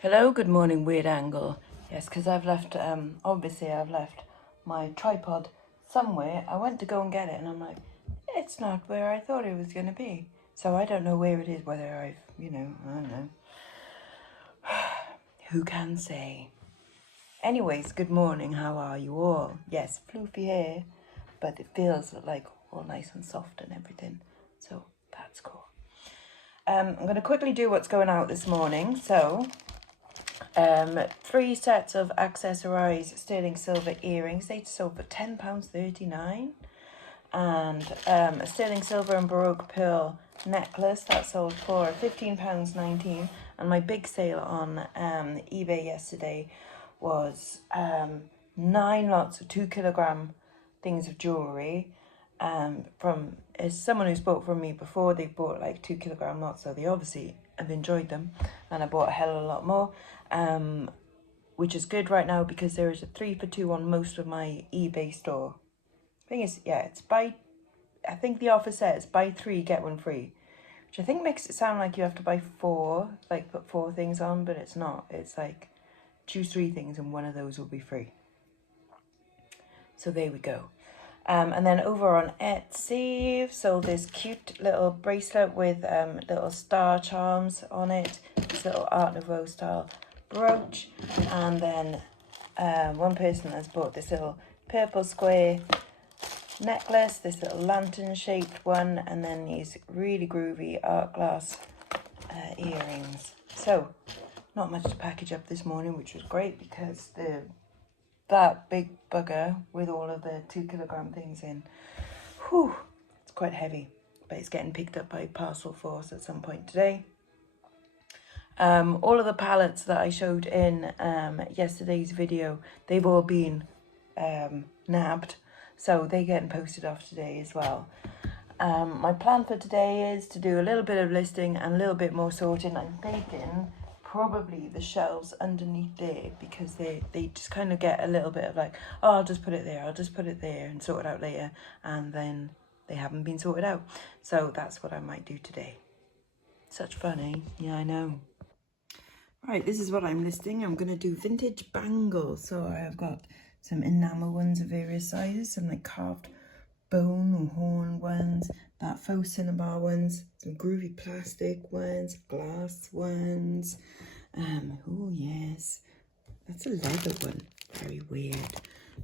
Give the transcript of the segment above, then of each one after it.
Hello, good morning, weird angle. Yes, because I've left, obviously I've left my tripod somewhere. I went to go and get it and I'm like, it's not where I thought it was going to be. So I don't know where it is, whether I don't know. Who can say? Anyways, good morning, how are you all? Yes, floofy hair, but it feels like all nice and soft and everything. So that's cool. I'm going to quickly do what's going out this morning. So 3 sets of accessorized sterling silver earrings. They sold for £10.39. And a sterling silver and baroque pearl necklace that sold for £15.19. And my big sale on eBay yesterday was 9 lots of 2 kilogram things of jewelry. From as someone who's bought from me before, they've bought like 2 kilogram lots, so they obviously have enjoyed them, and I bought a hell of a lot more, which is good right now because there is a 3 for 2 on most of my eBay store. Thing is, yeah, it's I think the offer says buy 3 get 1 free, which I think makes it sound like you have to buy 4, like put 4 things on, but it's not. It's like choose 3 things and one of those will be free. So there we go. And then over on Etsy, sold this cute little bracelet with little star charms on it. This little Art Nouveau style brooch. And then one person has bought this little purple square necklace, this little lantern shaped one, and then these really groovy art glass earrings. So not much to package up this morning, which was great because that big bugger with all of the 2 kilogram things in, whew, it's quite heavy, but it's getting picked up by Parcel Force at some point today. All of the palettes that I showed in yesterday's video, they've all been nabbed, so they're getting posted off today as well. My plan for today is to do a little bit of listing and a little bit more sorting. I'm thinking probably the shelves underneath there, because they just kind of get a little bit of like, oh, I'll just put it there and sort it out later, and then they haven't been sorted out. So that's what I might do today. Such fun, eh? Yeah, I know. Right, this is what I'm listing. I'm going to do vintage bangles. So I have got some enamel ones of various sizes, some like carved bone or horn ones, that faux cinnabar ones, some groovy plastic ones, glass ones. Oh yes, that's a leather one, very weird.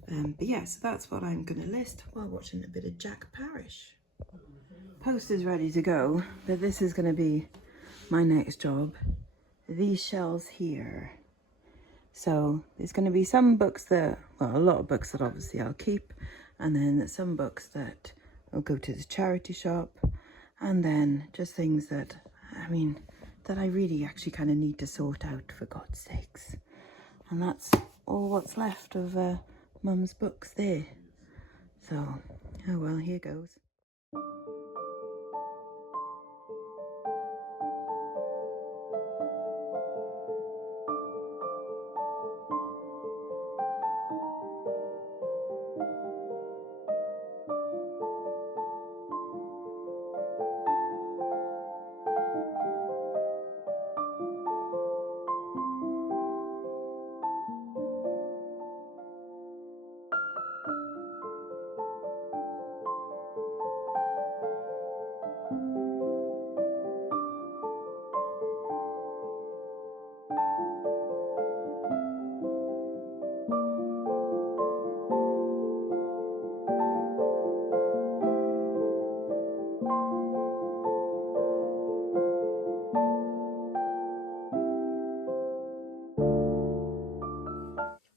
But yeah, so that's what I'm gonna list while watching a bit of Jack Parrish. Poster's ready to go, but this is gonna be my next job. These shelves here. So there's going to be some books that, well, a lot of books that obviously I'll keep, and then some books that will go to the charity shop, and then just things that, I mean, that I really actually kind of need to sort out, for God's sakes. And that's all what's left of Mum's books there. So, oh well, here goes.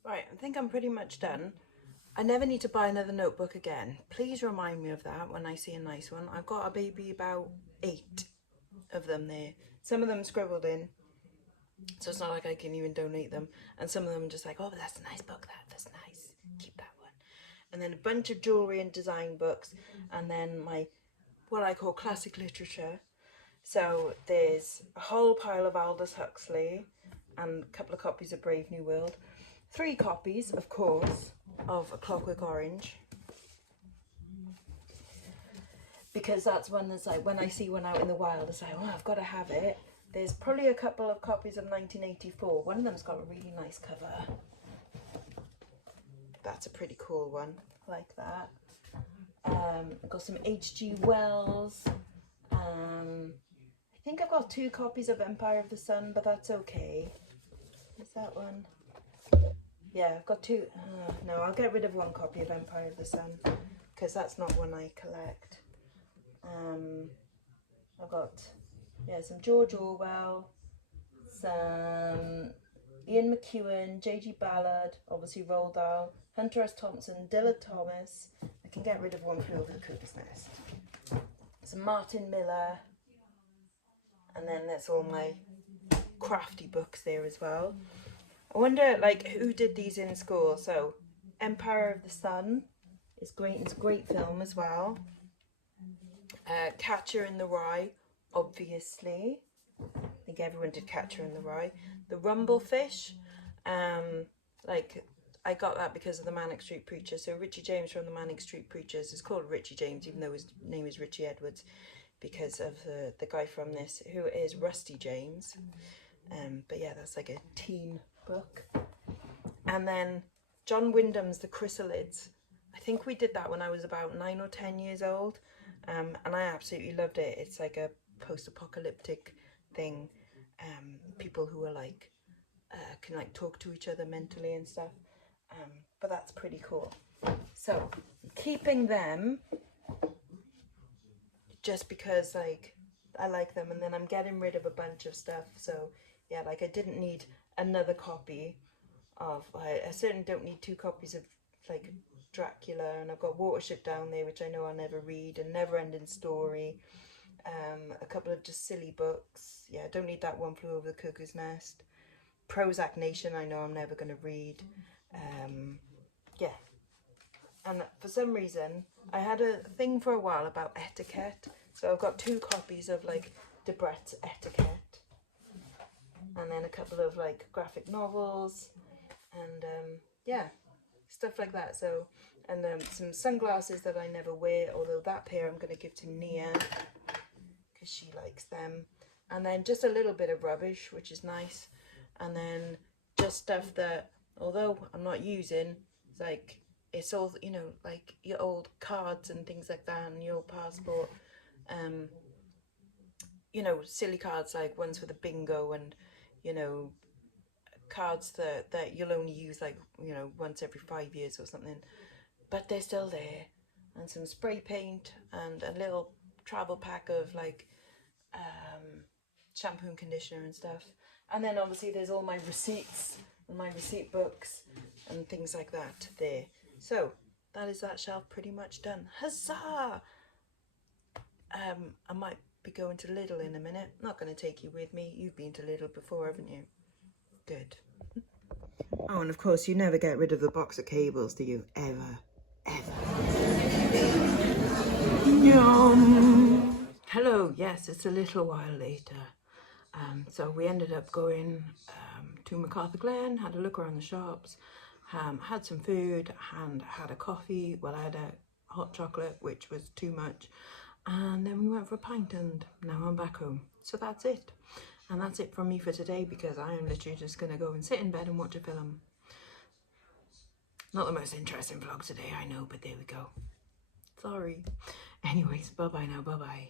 Right, I think I'm pretty much done. I never need to buy another notebook again. Please remind me of that when I see a nice one. I've got a baby about 8 of them there. Some of them scribbled in, so it's not like I can even donate them. And some of them are just like, oh, that's a nice book, that's nice. Keep that one. And then a bunch of jewellery and design books. And then my, what I call classic literature. So there's a whole pile of Aldous Huxley and a couple of copies of Brave New World. 3 copies, of course, of A Clockwork Orange, because that's one that's like, when I see one out in the wild, it's like, oh, I've got to have it. there's probably a couple of copies of 1984. One of them's got a really nice cover. That's a pretty cool one. I like that. I've got some H.G. Wells. I think I've got 2 copies of Empire of the Sun, but that's okay. Is that one? Yeah, I've got 2. No, I'll get rid of 1 copy of Empire of the Sun because that's not one I collect. I've got, yeah, some George Orwell, some Ian McEwan, J.G. Ballard, obviously Roald Dahl, Hunter S. Thompson, Dylan Thomas. I can get rid of One Flew Over the Cuckoo's Nest. Some Martin Miller. And then there's all my crafty books there as well. I wonder, like, who did these in school? So, Empire of the Sun is great. It's a great film as well. Catcher in the Rye, obviously. I think everyone did Catcher in the Rye. The Rumblefish, like, I got that because of the Manic Street Preachers. So Richie James from the Manic Street Preachers is called Richie James, even though his name is Richie Edwards, because of the guy from this, who is Rusty James. But yeah, that's like a teen book. And then John Wyndham's The Chrysalids. I think we did that when I was about 9 or 10 years old. And I absolutely loved it. It's like a post-apocalyptic thing. People who are like, can like talk to each other mentally and stuff. But that's pretty cool. So, keeping them just because like I like them, and then I'm getting rid of a bunch of stuff. So yeah, like I didn't need another copy of, I certainly don't need 2 copies of like Dracula, and I've got Watership Down there, which I know I'll never read, and Never Ending Story, a couple of just silly books. Yeah, I don't need that One Flew Over the Cuckoo's Nest. Prozac Nation, I know I'm never going to read. Yeah, and for some reason I had a thing for a while about etiquette, so I've got 2 copies of like Debrett's Etiquette, and then a couple of like graphic novels, and yeah, stuff like that. So, and some sunglasses that I never wear, although that pair I'm going to give to Nia because she likes them. And then just a little bit of rubbish, which is nice. And then just stuff that, although I'm not using, it's like, it's all, you know, like your old cards and things like that, and your old passport. You know, silly cards like ones for the bingo, and, you know, cards that you'll only use like, you know, once every 5 years or something, but they're still there. And some spray paint and a little travel pack of like shampoo and conditioner and stuff. And then obviously there's all my receipts and my receipt books and things like that there. So that is that shelf pretty much done. Huzzah! I might be going to Lidl in a minute. Not going to take you with me. You've been to Lidl before, haven't you? Good. Oh, and of course you never get rid of the box of cables, do you? Ever. Yum. Hello, yes, it's a little while later. So we ended up going to MacArthur Glen, had a look around the shops, had some food, and had a coffee. Well, I had a hot chocolate, which was too much. And then we went for a pint, and now I'm back home. So that's it. And that's it from me for today, because I am literally just going to go and sit in bed and watch a film. Not the most interesting vlog today, I know, but there we go. Sorry. Anyways, bye-bye now, bye-bye.